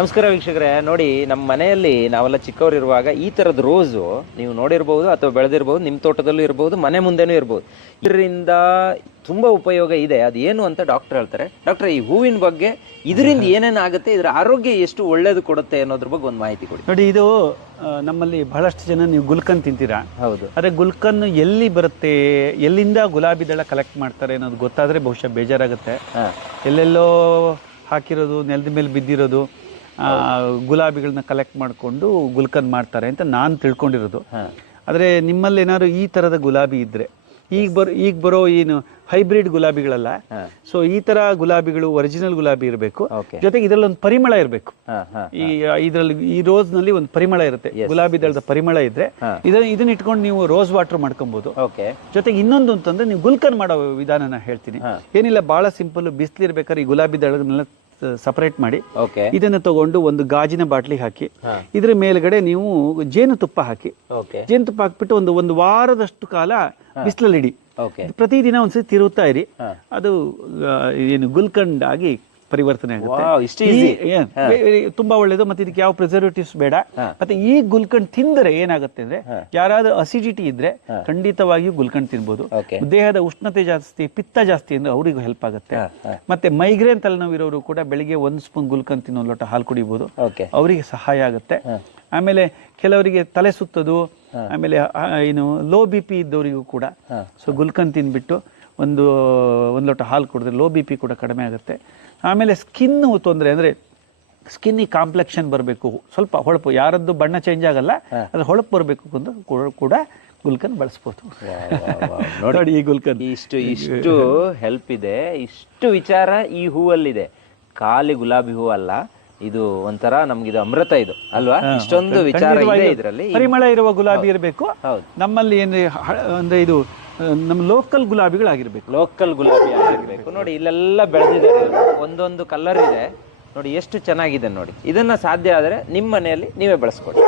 ನಮಸ್ಕಾರ ವೀಕ್ಷಕರೇ, ನೋಡಿ ನಮ್ಮ ಮನೆಯಲ್ಲಿ ನಾವೆಲ್ಲ ಚಿಕ್ಕವರಿರುವಾಗ ಈ ಥರದ ರೋಸು ನೀವು ನೋಡಿರ್ಬೋದು ಅಥವಾ ಬೆಳೆದಿರ್ಬೋದು, ನಿಮ್ಮ ತೋಟದಲ್ಲೂ ಇರ್ಬೋದು, ಮನೆ ಮುಂದೆನೂ ಇರ್ಬೋದು. ಇದರಿಂದ ತುಂಬ ಉಪಯೋಗ ಇದೆ. ಅದೇನು ಅಂತ ಡಾಕ್ಟರ್ ಹೇಳ್ತಾರೆ. ಡಾಕ್ಟರ್, ಈ ಹೂವಿನ ಬಗ್ಗೆ ಇದರಿಂದ ಏನೇನು ಆಗುತ್ತೆ, ಇದರ ಆರೋಗ್ಯ ಎಷ್ಟು ಒಳ್ಳೇದು ಕೊಡುತ್ತೆ ಅನ್ನೋದ್ರ ಬಗ್ಗೆ ಒಂದು ಮಾಹಿತಿ ಕೊಡಿ. ನೋಡಿ, ಇದು ನಮ್ಮಲ್ಲಿ ಬಹಳಷ್ಟು ಜನ ನೀವು ಗುಲ್ಕನ್ ತಿಂತೀರಾ. ಹೌದು. ಆದರೆ ಗುಲ್ಕನ್ ಎಲ್ಲಿ ಬರುತ್ತೆ, ಎಲ್ಲಿಂದ ಗುಲಾಬಿ ದಳ ಕಲೆಕ್ಟ್ ಮಾಡ್ತಾರೆ ಅನ್ನೋದು ಗೊತ್ತಾದರೆ ಬಹುಶಃ ಬೇಜಾರಾಗುತ್ತೆ. ಎಲ್ಲೆಲ್ಲೋ ಹಾಕಿರೋದು, ನೆಲದ ಮೇಲೆ ಬಿದ್ದಿರೋದು ಗುಲಾಬಿಗಳನ್ನ ಕಲೆಕ್ಟ್ ಮಾಡಿಕೊಂಡು ಗುಲ್ಕನ್ ಮಾಡ್ತಾರೆ ಅಂತ ನಾನು ತಿಳ್ಕೊಂಡಿರೋದು. ಆದರೆ ನಿಮ್ಮಲ್ಲಿ ಏನಾದ್ರು ಈ ಥರದ ಗುಲಾಬಿ ಇದ್ದರೆ, ಈಗ ಬರೋ ಏನು ಹೈಬ್ರಿಡ್ ಗುಲಾಬಿಗಳಲ್ಲ, ಸೊ ಈ ತರ ಗುಲಾಬಿಗಳು ಒರಿಜಿನಲ್ ಗುಲಾಬಿ ಇರಬೇಕು. ಜೊತೆಗೆ ಇದರಲ್ಲಿ ಒಂದು ಪರಿಮಳ ಇರಬೇಕು. ಇದರಲ್ಲಿ ಈ ರೋಸ್ ನಲ್ಲಿ ಒಂದು ಪರಿಮಳ ಇರುತ್ತೆ, ಗುಲಾಬಿ ದಳದ ಪರಿಮಳ ಇದ್ರೆ ಇದನ್ನ ಇಟ್ಕೊಂಡು ನೀವು ರೋಸ್ ವಾಟರ್ ಮಾಡ್ಕೊಬಹುದು. ಜೊತೆಗೆ ಇನ್ನೊಂದು ಅಂತಂದ್ರೆ ನೀವು ಗುಲ್ಕನ್ ಮಾಡೋ ವಿಧಾನನ ಹೇಳ್ತೀನಿ. ಏನಿಲ್ಲ, ಬಹಳ ಸಿಂಪಲ್. ಬಿಸಿಲಿರ್ಬೇಕಾದ್ರೆ ಈ ಗುಲಾಬಿ ದಳಗಳನ್ನೆಲ್ಲ ಸಪರೇಟ್ ಮಾಡಿ ಇದನ್ನ ತಗೊಂಡು ಒಂದು ಗಾಜಿನ ಬಾಟ್ಲಿಗೆ ಹಾಕಿ, ಇದ್ರ ಮೇಲ್ಗಡೆ ನೀವು ಜೇನುತುಪ್ಪ ಹಾಕಿ, ಜೇನುತುಪ್ಪ ಹಾಕ್ಬಿಟ್ಟು ಒಂದು ವಾರದಷ್ಟು ಕಾಲ ಬಿಸಿಲಲ್ಲಿ ಇಡಿ. ಪ್ರತಿದಿನ ಒಂದ್ಸತಿ ತಿರುತ್ತಾ ಇರಿ, ಅದು ಏನು ಗುಲ್ಕಂಡ್ ಆಗಿ ಪರಿವರ್ತನೆ ಆಗುತ್ತೆ. ತುಂಬಾ ಒಳ್ಳೇದು. ಮತ್ತೆ ಇದಕ್ಕೆ ಯಾವ ಪ್ರಿಸರ್ವೇಟಿವ್ಸ್ ಬೇಡ. ಮತ್ತೆ ಈ ಗುಲ್ಕಂಡ್ ತಿಂದರೆ ಏನಾಗುತ್ತೆ ಅಂದ್ರೆ, ಯಾರಾದ್ರೂ ಅಸಿಡಿಟಿ ಇದ್ರೆ ಖಂಡಿತವಾಗಿಯೂ ಗುಲ್ಕಂಡ್ ತಿನ್ಬೋದು. ದೇಹದ ಉಷ್ಣತೆ ಜಾಸ್ತಿ, ಪಿತ್ತ ಜಾಸ್ತಿ ಅಂದ್ರೆ ಅವರಿಗೂ ಹೆಲ್ಪ್ ಆಗುತ್ತೆ. ಮತ್ತೆ ಮೈಗ್ರೇನ್ ತಲೆನೋವು ಇರೋರು ಕೂಡ ಬೆಳಿಗ್ಗೆ 1 ಸ್ಪೂನ್ ಗುಲ್ಕಂಡ್ ತಿನ್ನೋ ಲೋಟ ಹಾಲು ಕುಡಿಬಹುದು, ಅವರಿಗೆ ಸಹಾಯ ಆಗುತ್ತೆ. ಆಮೇಲೆ ಕೆಲವರಿಗೆ ತಲೆ ಸುತ್ತೋದು, ಆಮೇಲೆ ಏನು ಲೋ BP ಇದ್ದವರಿಗೂ ಕೂಡ ಸೊ ಗುಲ್ಕಂದ್ ತಿನ್ಬಿಟ್ಟು ಒಂದು ಲೋಟ ಹಾಲು ಕುಡಿದ್ರೆ ಲೋ BP ಕೂಡ ಕಡಿಮೆ ಆಗುತ್ತೆ. ಆಮೇಲೆ ಸ್ಕಿನ್ ತೊಂದರೆ ಅಂದ್ರೆ ಸ್ಕಿನ್ನಿಗೆ ಕಾಂಪ್ಲೆಕ್ಷನ್ ಬರಬೇಕು, ಸ್ವಲ್ಪ ಹೊಳಪು, ಯಾರದ್ದು ಬಣ್ಣ ಚೇಂಜ್ ಆಗಲ್ಲ, ಅದು ಹೊಳಪು ಬರಬೇಕು ಅಂತ ಕೂಡ ಗುಲ್ಕನ್ ಬಳಸ್ಬೋದು. ನೋಡಿ, ಈ ಗುಲ್ಕನ್ ಇಷ್ಟು ಹೆಲ್ಪ್ ಇದೆ, ಇಷ್ಟು ವಿಚಾರ ಈ ಹೂವಲ್ಲಿದೆ. ಖಾಲಿ ಗುಲಾಬಿ ಹೂ ಅಲ್ಲ ಇದು, ಒಂಥರ ನಮ್ಗಿದು ಅಮೃತ ಇದು ಅಲ್ವಾ? ಇಷ್ಟೊಂದು ವಿಚಾರ ಇದೆ ಇದರಲ್ಲಿ. ಪರಿಮಳ ಇರುವ ಗುಲಾಬಿ ಇರಬೇಕು. ನಮ್ಮಲ್ಲಿ ಏನು ಅಂದ್ರೆ ಇದು ನಮ್ಮ ಲೋಕಲ್ ಗುಲಾಬಿಗಳಾಗಿರ್ಬೇಕು, ಲೋಕಲ್ ಗುಲಾಬಿ ಆಗಿರ್ಬೇಕು. ನೋಡಿ, ಇಲ್ಲೆಲ್ಲ ಬೆಳೆದಿದ್ದಾರೆ, ಒಂದೊಂದು ಕಲರ್ ಇದೆ ನೋಡಿ, ಎಷ್ಟು ಚೆನ್ನಾಗಿದೆ ನೋಡಿ. ಇದನ್ನ ಸಾಧ್ಯ ಆದರೆ ನಿಮ್ಮ ಮನೆಯಲ್ಲಿ ನೀವೇ ಬೆಳೆಸ್ಕೊಡಿ.